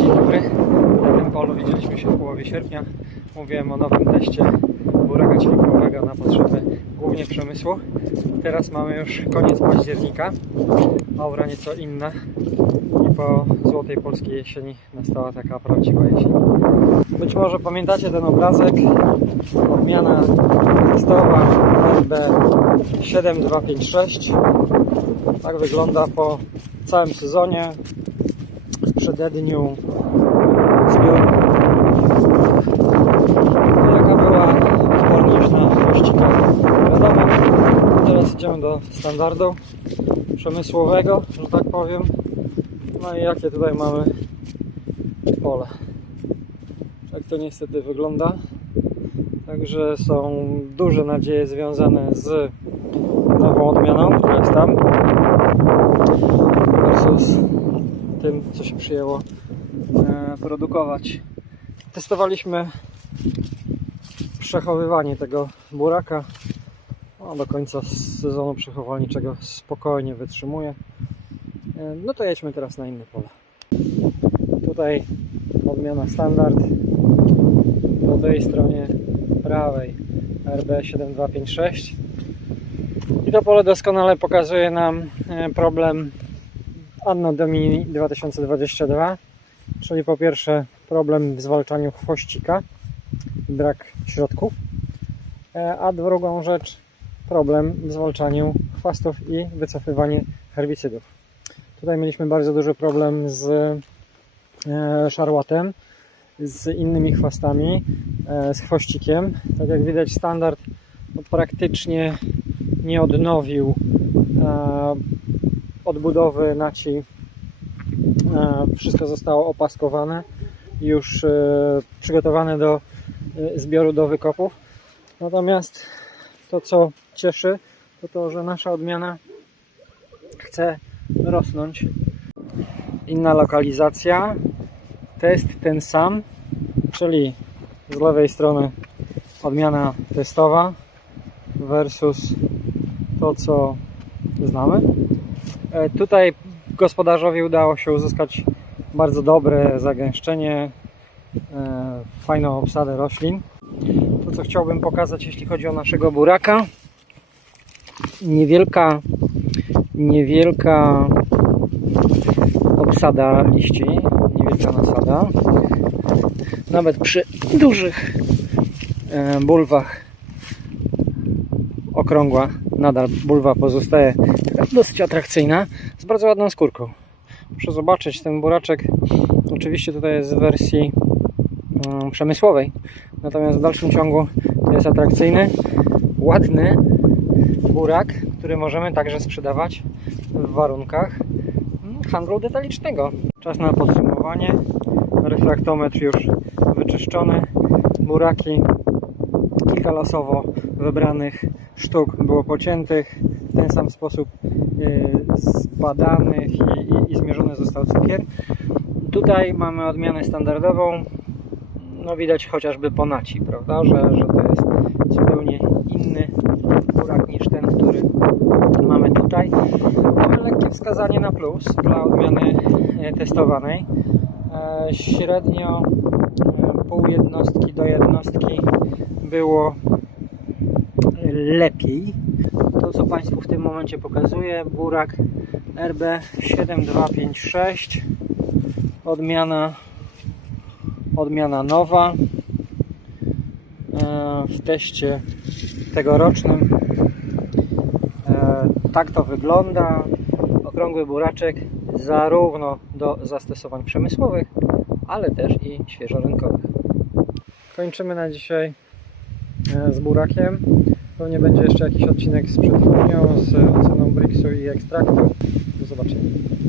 Dzień dobry. Na tym polu widzieliśmy się w połowie sierpnia. Mówiłem o nowym teście buraka ćwikłowego na potrzeby głównie przemysłu. Teraz mamy już koniec października. Aura nieco inna. I po złotej polskiej jesieni nastała taka prawdziwa jesień. Być może pamiętacie ten obrazek. Odmiana testowa RB 7256. Tak wygląda po całym sezonie przededniu zbioru. No, jaka była odporność na chwościka? Wiadomo, teraz idziemy do standardu przemysłowego, że tak powiem. No i jakie tutaj mamy pole. Tak to niestety wygląda. Także są duże nadzieje związane z nową odmianą, która jest tam versus tym, co się przyjęło e, produkować. Testowaliśmy przechowywanie tego buraka. No, do końca sezonu przechowalniczego spokojnie wytrzymuje. No to jedźmy teraz na inne pole. Tutaj odmiana standard. Po tej stronie prawej RB7256. I to pole doskonale pokazuje nam e, problem Anno Domini 2022, czyli po pierwsze problem w zwalczaniu chwościka, brak środków, e, a drugą rzecz problem w zwalczaniu chwastów i wycofywanie herbicydów. Tutaj mieliśmy bardzo duży problem z e, szarłatem, z innymi chwastami, e, z chwościkiem. Tak jak widać standard praktycznie nie odnowił odbudowy naci. E, Wszystko zostało opaskowane, już e, przygotowane do e, zbioru do wykopów. Natomiast to, co cieszy, to to, że nasza odmiana chce rosnąć. Inna lokalizacja, test ten sam, czyli z lewej strony odmiana testowa versus to, co znamy. E, Tutaj gospodarzowi udało się uzyskać bardzo dobre zagęszczenie, e, fajną obsadę roślin. To, co chciałbym pokazać, jeśli chodzi o naszego buraka, niewielka, niewielka obsada liści, niewielka nasada. Nawet przy dużych e, bulwach okrągła nadal bulwa pozostaje dosyć atrakcyjna, z bardzo ładną skórką. Muszę zobaczyć ten buraczek. Oczywiście tutaj jest w wersji mm, przemysłowej, natomiast w dalszym ciągu jest atrakcyjny, ładny burak, który możemy także sprzedawać w warunkach mm, handlu detalicznego. Czas na podsumowanie. Refraktometr już wyczyszczony. Buraki kilka losowo wybranych sztuk było pociętych w ten sam sposób y, zbadanych i, i, i zmierzony został cukier. Tutaj mamy odmianę standardową. No widać chociażby po naci, prawda, że, że to jest zupełnie inny burak niż ten, który mamy tutaj. Mamy lekkie wskazanie na plus dla odmiany e, testowanej. E, Średnio e, pół jednostki do jednostki było lepiej. To co Państwu w tym momencie pokazuję, burak RB7256 odmiana odmiana nowa e, w teście tegorocznym. E, tak to wygląda. Okrągły buraczek zarówno do zastosowań przemysłowych ale też i świeżorynkowych. Kończymy na dzisiaj z burakiem. Pewnie będzie jeszcze jakiś odcinek z przetwórnią, z oceną Brixu i ekstraktu. Do zobaczenia.